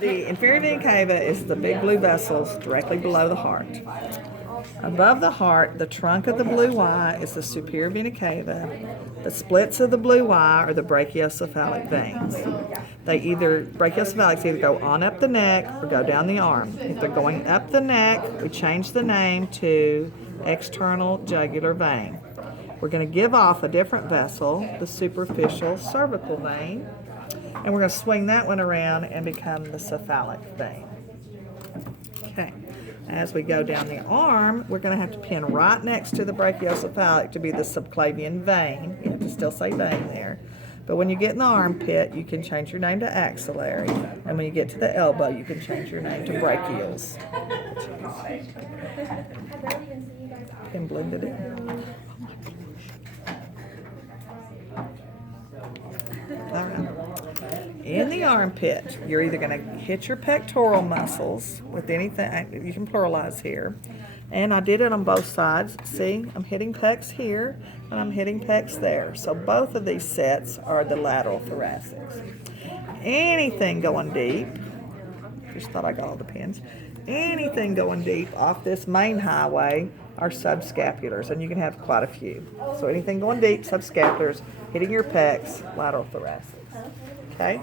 The inferior vena cava is the big blue vessels directly below the heart. Above the heart, the trunk of the blue Y is the superior vena cava. The splits of the blue Y are the brachiocephalic veins. Brachiocephalics either go on up the neck or go down the arm. If they're going up the neck, we change the name to external jugular vein. We're going to give off a different vessel, the superficial cervical vein, and we're going to swing that one around and become the cephalic vein. Okay. As we go down the arm, we're going to have to pin right next to the brachiocephalic to be the subclavian vein. You have to still say vein there. But when you get in the armpit, you can change your name to axillary. And when you get to the elbow, you can change your name to brachials. And blend it in. All right. In the armpit, you're either going to hit your pectoral muscles with anything. You can pluralize here. And I did it on both sides. See, I'm hitting pecs here, and I'm hitting pecs there. So both of these sets are the lateral thoracics. Anything going deep, just thought I got all the pins. Anything going deep off this main highway are subscapulars, and you can have quite a few. So anything going deep, subscapulars, hitting your pecs, lateral thoracics. Okay?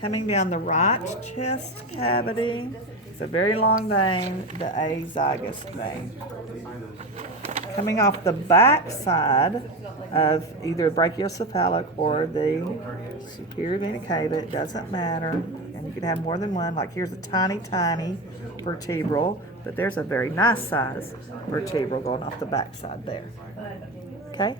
Coming down the right chest cavity, it's a very long vein, the azygous vein. Coming off the back side of either brachiocephalic or the superior vena cava, it doesn't matter, and you can have more than one. Like here's a tiny, tiny vertebral, but there's a very nice size vertebral going off the back side there. Okay?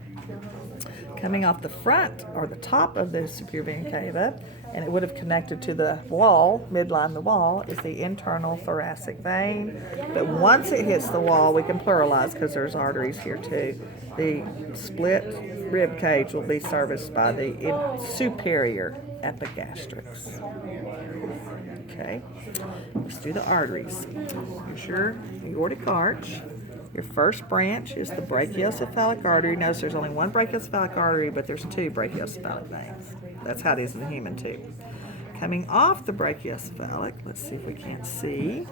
Coming off the front or the top of the superior vena cava, and it would have connected to the wall, midline the wall, is the internal thoracic vein. But once it hits the wall, we can pluralize because there's arteries here too. The split rib cage will be serviced by the superior epigastrix. Okay, let's do the arteries. Here's your aortic arch. Your first branch is the brachiocephalic artery. Notice there's only one brachiocephalic artery, but there's two brachiocephalic veins. That's how it is in the human too. Coming off the brachiocephalic, let's see if we can't see.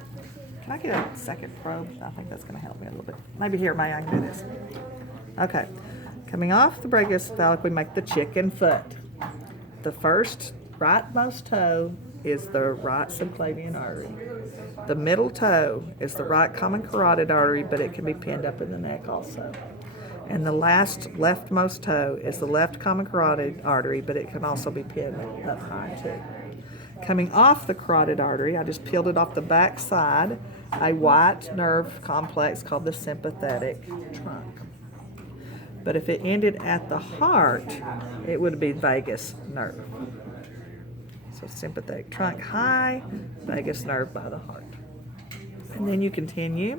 Can I get a second probe? I think that's going to help me a little bit. Maybe here, May, I can do this. Okay. Coming off the brachiocephalic, we make the chicken foot. The first rightmost toe is the right subclavian artery. The middle toe is the right common carotid artery, but it can be pinned up in the neck also. And the last leftmost toe is the left common carotid artery, but it can also be pinned up high too. Coming off the carotid artery, I just peeled it off the back side, a white nerve complex called the sympathetic trunk. But if it ended at the heart, it would be vagus nerve. So sympathetic trunk high, vagus nerve by the heart. And then you continue,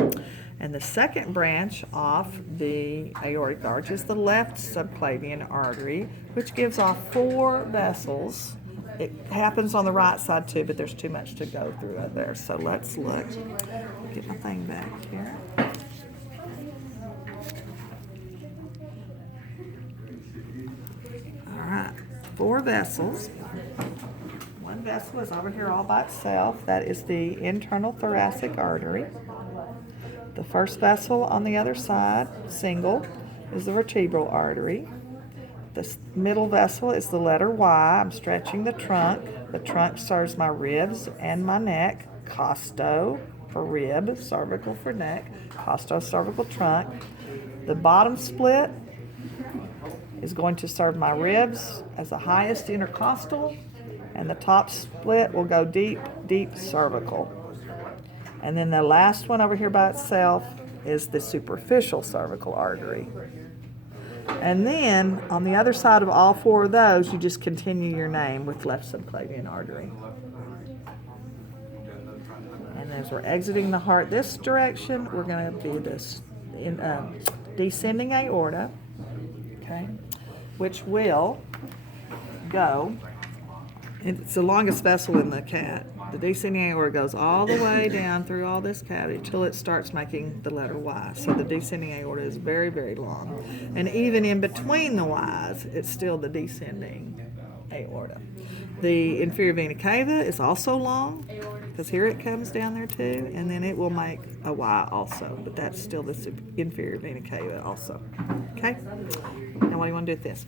and the second branch off the aortic arch is the left subclavian artery, which gives off 4 vessels. It happens on the right side too, but there's too much to go through right there. So let's look. Get my thing back here. All right, 4 vessels. One vessel is over here all by itself. That is the internal thoracic artery. The first vessel on the other side, single, is the vertebral artery. The middle vessel is the letter Y. I'm stretching the trunk. The trunk serves my ribs and my neck. Costo for rib, cervical for neck. Costocervical trunk. The bottom split is going to serve my ribs as the highest intercostal, and the top split will go deep, deep cervical. And then the last one over here by itself is the superficial cervical artery. And then on the other side of all 4 of those, you just continue your name with left subclavian artery. And as we're exiting the heart this direction, we're going to do this in descending aorta, okay, which will go. It's the longest vessel in the cat. The descending aorta goes all the way down through all this cavity till it starts making the letter Y. So the descending aorta is very, very long. And even in between the Y's, it's still the descending aorta. The inferior vena cava is also long, because here it comes down there too, and then it will make a Y also, but that's still the inferior vena cava also. Okay? Now what do you want to do with this?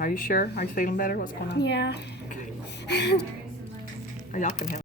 Are you sure? Are you feeling better? What's going on? Yeah. Or y'all can help.